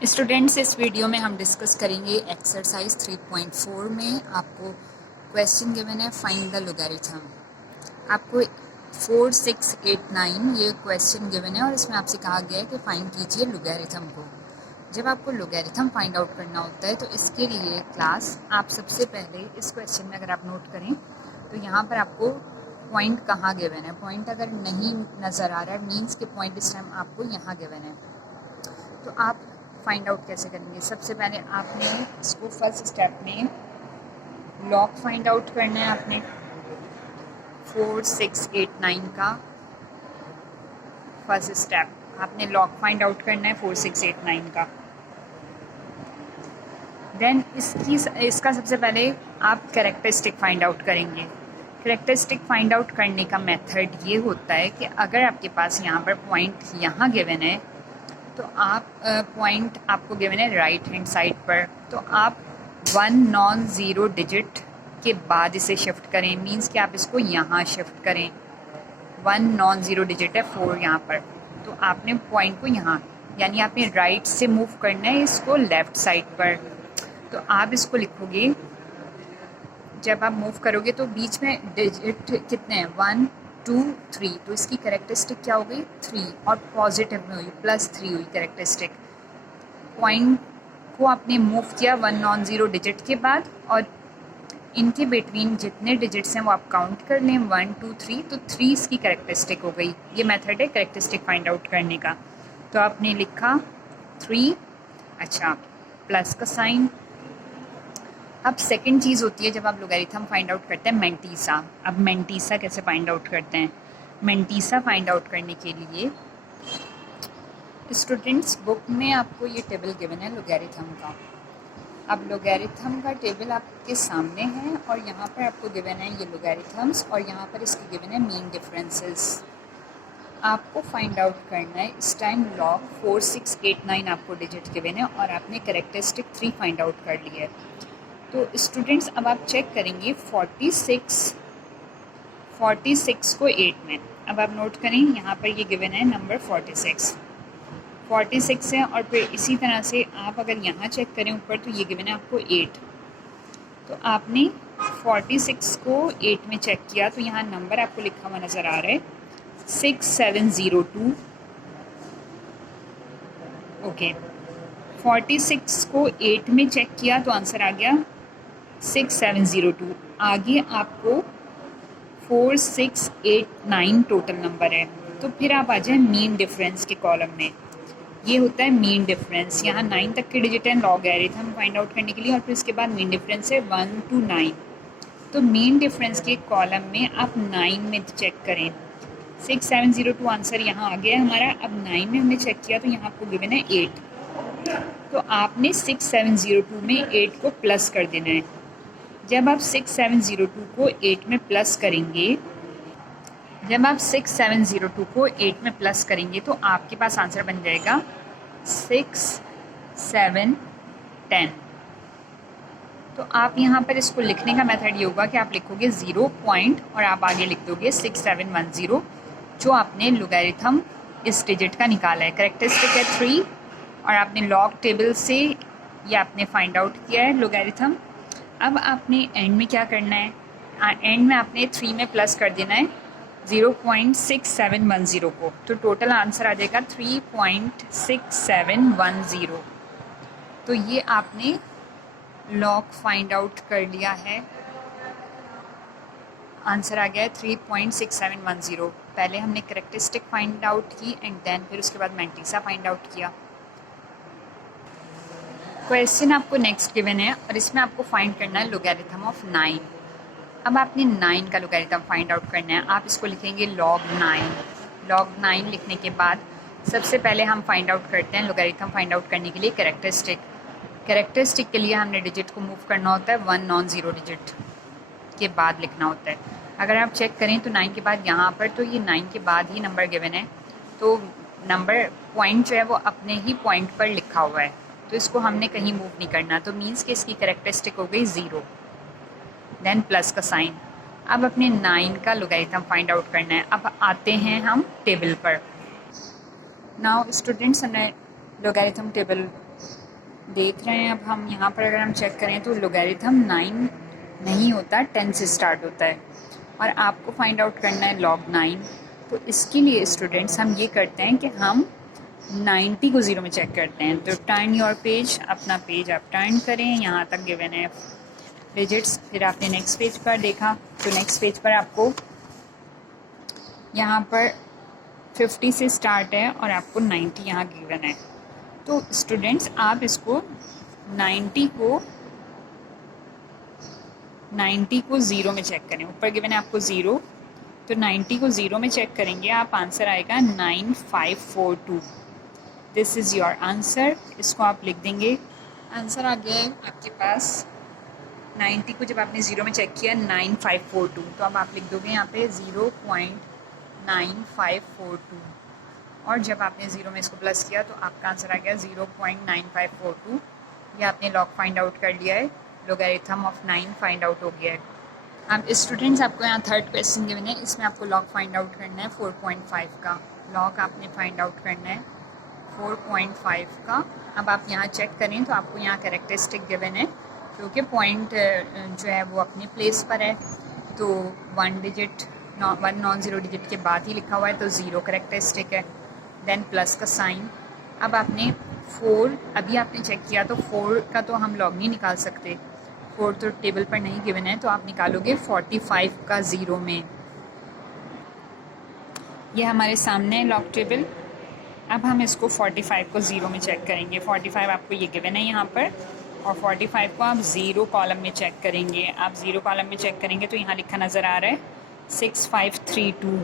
Students, इस video में हम डिस्कस करेंगे एक्सरसाइज 3.4 में आपको क्वेश्चन गिवन है फाइंड द लोगैरिथम। आपको 4, 6, 8, 9 ये क्वेश्चन गिवन है और इसमें आपसे कहा गया है कि फाइंड कीजिए लोगैरिथम को। जब आपको लोगैरिथम फाइंड आउट करना होता है तो इसके लिए क्लास आप सबसे पहले इस क्वेश्चन में अगर आप नोट करें तो यहाँ पर आपको पॉइंट कहाँ गिवन है। पॉइंट अगर नहीं नज़र आ रहा है मीन्स के पॉइंट इस टाइम आपको यहाँ गिवन है। तो आप फाइंड आउट कैसे करेंगे? सबसे पहले आपने इसको फर्स्ट स्टेप में लॉग फाइंड आउट करना है। आपने 4, 6, 8, 9 का फर्स्ट स्टेप आपने लॉग फाइंड आउट करना है 4, 6, 8, 9 का। देन इसका सबसे पहले आप कैरेक्टरिस्टिक फाइंड आउट करेंगे। कैरेक्टरिस्टिक फाइंड आउट करने का मेथड ये होता है कि अगर आपके पास यहाँ पर पॉइंट यहाँ गिवन है तो आप पॉइंट आपको गिवन है राइट हैंड साइड पर, तो आप 1 नॉन ज़ीरो डिजिट के बाद इसे शिफ्ट करें। मींस कि आप इसको यहाँ शिफ्ट करें। 1 नॉन ज़ीरो डिजिट है 4 यहाँ पर, तो आपने पॉइंट को यहाँ यानी आपने राइट से मूव करना है इसको लेफ़्ट साइड पर। तो आप इसको लिखोगे, जब आप मूव करोगे तो बीच में डिजिट कितने हैं 1, 2, 3, तो इसकी कैरेक्टरिस्टिक क्या हो गई 3 और पॉजिटिव में हुई +3 हुई कैरेक्टरिस्टिक। पॉइंट को आपने मूव किया 1 नॉन ज़ीरो डिजिट के बाद और इनके बिटवीन जितने डिजिट्स हैं वो आप काउंट कर लें 1, 2, 3, तो 3 इसकी कैरेक्टरिस्टिक हो गई। ये मेथड है कैरेक्टरिस्टिक फाइंड आउट करने का। तो आपने लिखा 3, अच्छा प्लस का साइन। अब सेकंड चीज़ होती है जब आप लोगैरिथम फाइंड आउट करते हैं मैंटीसा। अब मैंटीसा कैसे फाइंड आउट करते हैं? मैंटीसा फाइंड आउट करने के लिए स्टूडेंट्स बुक में आपको ये टेबल गिवन है लोगैरिथम का। अब लोगैरिथम का टेबल आपके सामने है और यहाँ पर आपको गिवन है ये लोगैरिथम्स और यहाँ पर इसके गिवन है मीन डिफरेंसेस। आपको फाइंड आउट करना है इस टाइम लॉग 4, 6, 8, 9 आपको डिजिट गिवन है और आपने कैरेक्टरिस्टिक 3 फाइंड आउट कर लिया है। तो स्टूडेंट्स अब आप चेक करेंगे 46 को 8 में। अब आप नोट करें यहाँ पर ये गिवन है नंबर 46 है और फिर इसी तरह से आप अगर यहाँ चेक करें ऊपर तो ये गिवन है आपको 8। तो आपने 46 को 8 में चेक किया तो यहाँ नंबर आपको लिखा हुआ नज़र आ रहा है 6702। ओके, 46 को 8 में चेक किया तो आंसर आ गया 6702। आगे आपको 4, 6, 8, 9 टोटल नंबर है। तो फिर आप आ जाए मीन डिफरेंस के कॉलम में। ये होता है मीन डिफरेंस। यहाँ 9 तक के डिजिट हैं लॉगरिथम फाइंड आउट करने के लिए और फिर इसके बाद मीन डिफरेंस है 1 to 9। तो मीन डिफरेंस के कॉलम में आप 9 में चेक करें। 6702 आंसर यहाँ आ गया हमारा। अब 9 में हमने चेक किया तो यहाँ आपको गिवन है 8। तो आपने 6702 में 8 को प्लस कर देना है। जब आप 6702 को 8 में प्लस करेंगे तो आपके पास आंसर बन जाएगा 6, 7, 10। तो आप यहाँ पर इसको लिखने का मेथड ये होगा कि आप लिखोगे 0 पॉइंट और आप आगे लिख दोगे 6710 जो आपने लोगैरिथम इस डिजिट का निकाला है। कैरेक्टरिस्टिक है 3 और आपने लॉग टेबल से ये आपने फाइंड आउट किया है लोगैरिथम। अब आपने एंड में क्या करना है? एंड में आपने 3 में प्लस कर देना है 0.6710 को, तो टोटल आंसर आ जाएगा 3.6710। तो ये आपने लॉग फाइंड आउट कर लिया है। आंसर आ गया है 3.6710। पहले हमने कैरेक्टरिस्टिक फाइंड आउट की एंड देन फिर उसके बाद मैंटीसा फाइंड आउट किया। क्वेश्चन आपको नेक्स्ट गिवन है और इसमें आपको फाइंड करना है लोगैरिथम ऑफ 9। अब आपने 9 का लोगैरिथम फाइंड आउट करना है। आप इसको लिखेंगे log 9 लिखने के बाद सबसे पहले हम फाइंड आउट करते हैं लोगैरिथम फाइंड आउट करने के लिए कैरेक्टरिस्टिक के लिए हमने डिजिट को मूव करना होता है 1 नॉन ज़ीरो डिजिट के बाद लिखना होता है। अगर आप चेक करें तो 9 के बाद यहाँ पर तो ये 9 के बाद ही नंबर गिवन है, तो नंबर पॉइंट जो है वो अपने ही पॉइंट पर लिखा हुआ है, तो इसको हमने कहीं मूव नहीं करना। तो मीन्स कि इसकी कैरेक्टरिस्टिक हो गई 0, देन प्लस का साइन। अब अपने 9 का लोगैरिथम फाइंड आउट करना है। अब आते हैं हम टेबल पर। नाउ स्टूडेंट्स, हमने लोगैरिथम टेबल देख रहे हैं। अब हम यहाँ पर अगर हम चेक करें तो लोगैरिथम 9 नहीं होता, 10 से स्टार्ट होता है और आपको फाइंड आउट करना है log 9। तो इसके लिए स्टूडेंट्स हम ये करते हैं कि हम 90 को ज़ीरो में चेक करते हैं। तो टर्न योर पेज, अपना पेज आप टर्न करें, यहाँ तक गिवन है डिजिट्स। फिर आपने नेक्स्ट पेज पर देखा तो नेक्स्ट पेज पर आपको यहाँ पर 50 से स्टार्ट है और आपको 90 यहाँ गिवन है। तो स्टूडेंट्स आप इसको 90 को ज़ीरो में चेक करें। ऊपर गिवन है आपको ज़ीरो, तो 90 को ज़ीरो में चेक करेंगे आप, आंसर आएगा 9542। This is your answer. इसको आप लिख देंगे। आंसर आ गया है आपके पास। 90 को जब आपने ज़ीरो में चेक किया 9542, तो अब आप लिख दोगे यहाँ पे 0.9542 और जब आपने ज़ीरो में इसको प्लस किया तो आपका आंसर आ गया 0.9542। ये आपने लॉग फाइंड आउट कर लिया है, लोगैरिथम ऑफ 9 फाइंड आउट हो गया है। अब स्टूडेंट्स आपको यहाँ थर्ड क्वेश्चन गिवन है, इसमें आपको लॉग फाइंड आउट करना है 4.5 का। लॉग आपने फाइंड आउट करना है 4.5 का। अब आप यहाँ चेक करें तो आपको यहाँ कैरेक्टरिस्टिक गिवन है, क्योंकि पॉइंट जो है वो अपने प्लेस पर है, तो वन नॉन ज़ीरो डिजिट के बाद ही लिखा हुआ है, तो ज़ीरो कैरेक्टरिस्टिक है। देन प्लस का साइन। अब आपने 4 अभी आपने चेक किया तो 4 का तो हम लॉग नहीं निकाल सकते, 4 तो टेबल पर नहीं गिवन है, तो आप निकालोगे 45 का ज़ीरो में। ये हमारे सामने है लॉग टेबल। अब हम इसको 45 को ज़ीरो में चेक करेंगे। 45 आपको ये गिवन है यहाँ पर, और 45 को आप ज़ीरो कॉलम में चेक करेंगे। आप ज़ीरो कॉलम में चेक करेंगे तो यहाँ लिखा नज़र आ रहा है 6532।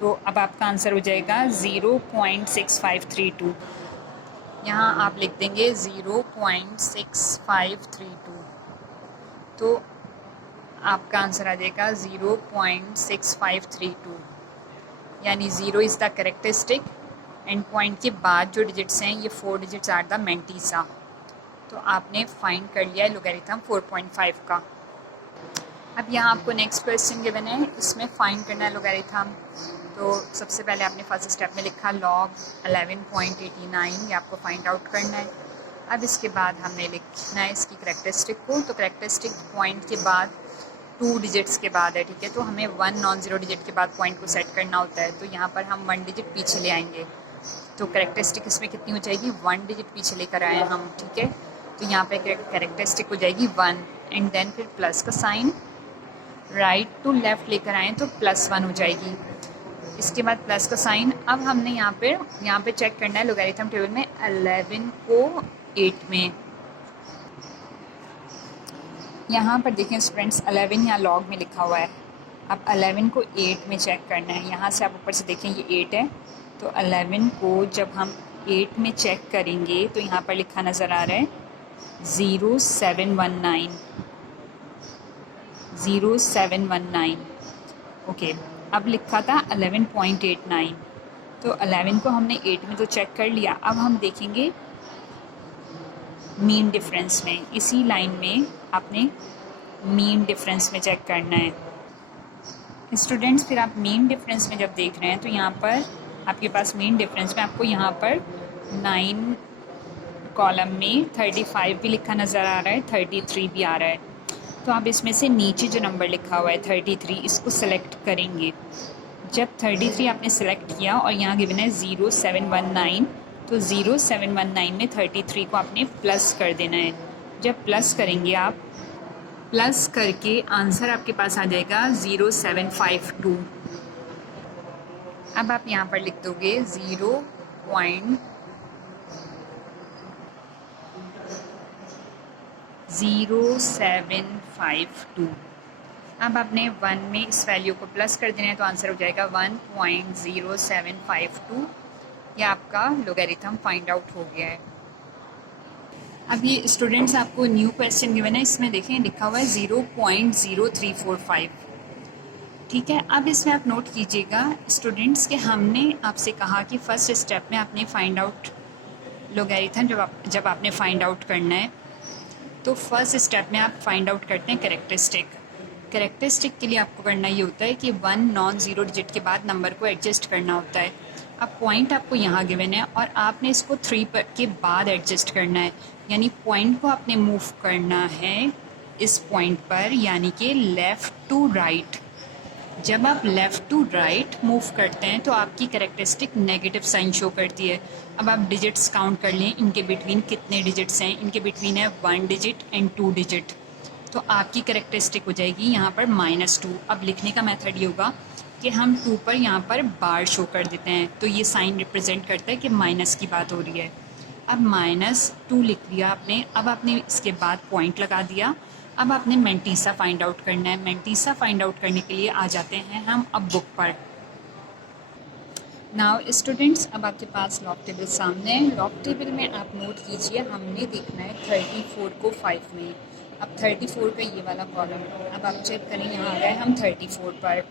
तो अब आपका आंसर हो जाएगा 0.6532। यहाँ आप लिख देंगे 0.6532, तो आपका आंसर आ जाएगा 0.6532। यानी zero is the characteristic and point के बाद जो डिजिट्स हैं ये 4 डिजिट्स आर द मेंटीसा। तो आपने फाइंड कर लिया है लोगैरिथम 4.5 का। अब यहाँ आपको नेक्स्ट क्वेश्चन गिवन है, इसमें फाइंड करना है लोगैरिथम। तो सबसे पहले आपने फर्स्ट स्टेप में लिखा log 11.89, ये आपको फाइंड आउट करना है। अब इसके बाद हमने लिखना है इसकी कैरेक्टरिस्टिक को। तो कैरेक्टरिस्टिक पॉइंट के बाद 2 डिजिट्स के बाद है, ठीक है। तो हमें 1 नॉन ज़ीरो डिजिट के बाद पॉइंट को सेट करना होता है, तो यहाँ पर हम 1 डिजिट पीछे ले आएंगे। तो कैरेक्टरिस्टिक इसमें कितनी हो जाएगी, 1 डिजिट पीछे लेकर आए हम, ठीक है। तो यहाँ पे कैरेक्टरिस्टिक हो जाएगी 1 एंड देन फिर प्लस का साइन, राइट टू लेफ़्ट लेकर आएँ तो +1 हो जाएगी। इसके बाद प्लस का साइन। अब हमने यहाँ पे चेक करना है लोगैरिथम टेबल में 11 को 8 में। यहाँ पर देखें स्टूडेंट्स 11 यहाँ लॉग में लिखा हुआ है। अब 11 को 8 में चेक करना है। यहाँ से आप ऊपर से देखें ये 8 है, तो 11 को जब हम 8 में चेक करेंगे तो यहाँ पर लिखा नज़र आ रहा है 0719। ओके, अब लिखा था 11.89, तो 11 को हमने 8 में तो चेक कर लिया। अब हम देखेंगे मीन डिफरेंस में, इसी लाइन में आपने मीन डिफरेंस में चेक करना है स्टूडेंट्स। फिर आप मीन डिफरेंस में जब देख रहे हैं तो यहाँ पर आपके पास मीन डिफरेंस में आपको यहाँ पर 9 कॉलम में 35 भी लिखा नज़र आ रहा है, 33 भी आ रहा है। तो आप इसमें से नीचे जो नंबर लिखा हुआ है 33, इसको सेलेक्ट करेंगे। जब 33 आपने सेलेक्ट किया और यहाँ गिवन है 0719, तो 0719 में 33 को आपने प्लस कर देना है। जब प्लस करेंगे आप, प्लस करके आंसर आपके पास आ जाएगा 0752। अब आप यहाँ पर लिख दोगे 0.0752। अब आपने 1 में इस वैल्यू को प्लस कर देना है, तो आंसर हो जाएगा 1.0752। यह आपका लोगैरिथम फाइंड आउट हो गया है। अब ये स्टूडेंट्स आपको न्यू क्वेश्चन गिवन है, इसमें देखें लिखा हुआ है 0.0345, ठीक है। अब इसमें आप नोट कीजिएगा स्टूडेंट्स कि हमने आपसे कहा कि फ़र्स्ट स्टेप में आपने फाइंड आउट लोगैरिथम जब आपने फाइंड आउट करना है तो फर्स्ट स्टेप में आप फाइंड आउट करते हैं कैरेक्टरिस्टिक के लिए आपको करना ये होता है कि 1 नॉन ज़ीरो डिजिट के बाद नंबर को एडजस्ट करना होता है। अब पॉइंट आपको यहाँ गिवन है और आपने इसको 3 पर के बाद एडजस्ट करना है, यानी पॉइंट को आपने मूव करना है इस पॉइंट पर, यानी कि लेफ़्ट टू राइट। जब आप लेफ़्ट टू राइट मूव करते हैं तो आपकी कैरेक्टरिस्टिक नेगेटिव साइन शो करती है। अब आप डिजिट्स काउंट कर लें, इनके बिटवीन कितने डिजिट्स हैं। इनके बिटवीन है 1 डिजिट एंड 2 डिजिट, तो आपकी कैरेक्टरिस्टिक हो जाएगी यहाँ पर -2। अब लिखने का मेथड ये होगा कि हम 2 पर यहाँ पर बार शो कर देते हैं, तो ये साइन रिप्रेजेंट करता है कि माइनस की बात हो रही है। अब -2 लिख दिया आपने। अब आपने इसके बाद पॉइंट लगा दिया। अब आपने मेंटीसा फाइंड आउट करना है। मेंटीसा फाइंड आउट करने के लिए आ जाते हैं हम अब बुक पर। नाउ स्टूडेंट्स, अब आपके पास लॉग टेबल सामने है। लॉग टेबल में आप नोट कीजिए, हमने देखना है 34 को 5 में। अब 34 का ये वाला कॉलम, अब आप चेक करें, यहाँ आ गए हम 34 पर।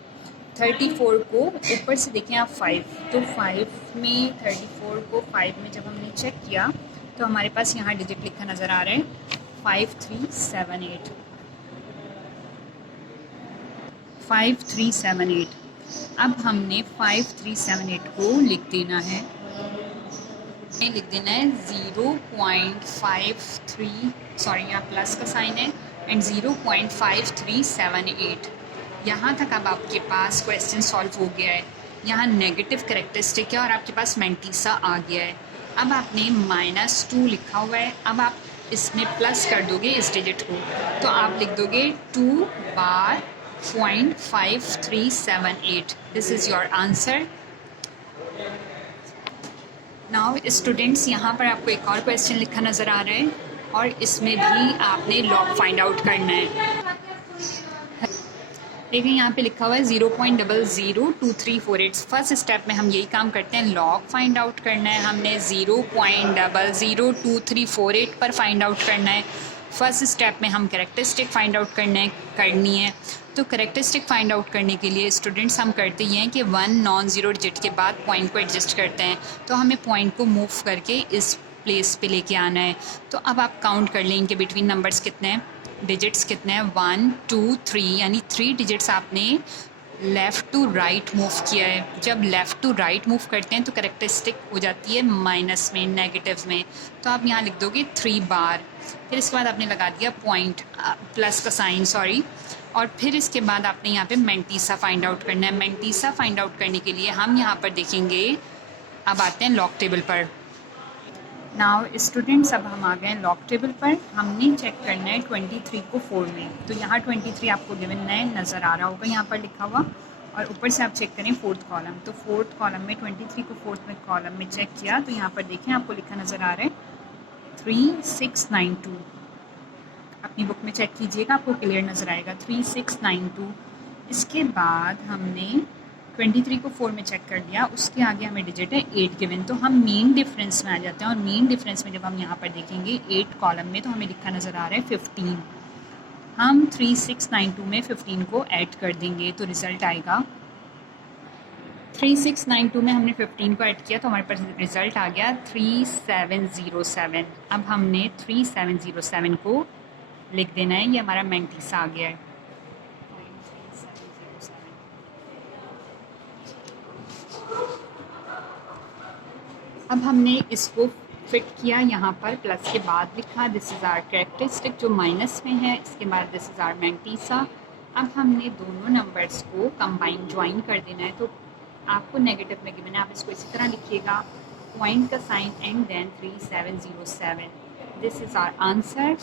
34 को ऊपर से देखें आप 5, तो 5 में 34 को 5 में जब हमने चेक किया तो हमारे पास यहाँ डिजिट लिखा नज़र आ रहा है 5378। 5378। अब हमने 5378 को लिख देना है, 0.53, सॉरी यहाँ प्लस का साइन है, एंड 0.5378। यहाँ तक अब आपके पास क्वेश्चन सॉल्व हो गया है। यहाँ नेगेटिव कैरेक्टरिस्टिक है और आपके पास मेंटीसा आ गया है। अब आपने -2 लिखा हुआ है, अब आप इसमें प्लस कर दोगे इस डिजिट को, तो आप लिख दोगे 2 बार .5378। This is your answer. Now students, यहाँ पर आपको एक और क्वेश्चन लिखा नज़र आ रहा है और इसमें भी आपने लॉग फाइंड आउट करना है। देखिए यहाँ पे लिखा हुआ है 0.002348। फर्स्ट स्टेप में हम यही काम करते हैं, लॉग फाइंड आउट करना है। हमने 0.002348 पर फाइंड आउट करना है। फर्स्ट स्टेप में हम कैरेक्टरिस्टिक फाइंड आउट करनी है। तो कैरेक्टरिस्टिक फाइंड आउट करने के लिए स्टूडेंट्स हम करते ये हैं कि 1 नॉन ज़ीरो डिजिट के बाद पॉइंट को एडजस्ट करते हैं, तो हमें पॉइंट को मूव करके इस प्लेस पे लेके आना है। तो अब आप काउंट कर लें इनके बिटवीन नंबर्स कितने हैं, डिजिट्स कितने हैं, 1 2 3, यानी 3 डिजिट्स आपने लेफ़्ट टू राइट मूव किया है। जब लेफ़्ट टू राइट मूव करते हैं तो कैरेक्टरिस्टिक हो जाती है माइनस में, नेगेटिव में, तो आप यहाँ लिख दोगे 3 बार। फिर इसके बाद आपने लगा दिया पॉइंट, प्लस का साइन, सॉरी, और फिर इसके बाद आपने यहाँ पे मेंटीसा फाइंड आउट करना है। मेंटीसा फाइंड आउट करने के लिए हम यहाँ पर देखेंगे, अब आते हैं लॉग टेबल पर। नाउ स्टूडेंट्स, अब हम आ गए लॉग टेबल पर। हमने चेक करना है 23 को 4 में, तो यहाँ 23 आपको गिवन नज़र आ रहा होगा यहाँ पर लिखा हुआ, और ऊपर से आप चेक करें 4th कॉलम, तो 4th कॉलम में 23 को 4th में कॉलम में चेक किया तो यहाँ पर देखें आपको लिखा नज़र आ रहा है 3692। अपनी बुक में चेक कीजिएगा, आपको क्लियर नज़र आएगा 3692। इसके बाद हमने 23 को 4 में चेक कर लिया, उसके आगे हमें डिजिट है 8 गिवन, तो हम मेन डिफरेंस में आ जाते हैं। और मेन डिफरेंस में जब हम यहाँ पर देखेंगे 8 कॉलम में, तो हमें लिखा नज़र आ रहा है 15। हम 3692 में 15 को ऐड कर देंगे तो रिज़ल्ट आएगा 3692 में हमने 15 को ऐड किया तो हमारे पास रिज़ल्ट आ गया 3707। अब हमने 3707 को लिख देना है, ये हमारा मेंटीसा आ गया है। अब हमने इसको फिट किया, यहाँ पर प्लस के बाद लिखा दिस इज़ आर कैरेक्टरिस्टिक जो माइनस में है, इसके बाद दिस इज़ आर मेंटीसा। अब हमने दोनों नंबर्स को कंबाइन ज्वाइन कर देना है, तो आपको नेगेटिव में गिवन है, आप इसको इसी तरह लिखिएगा, पॉइंट का sign and then 3707। This is our answer.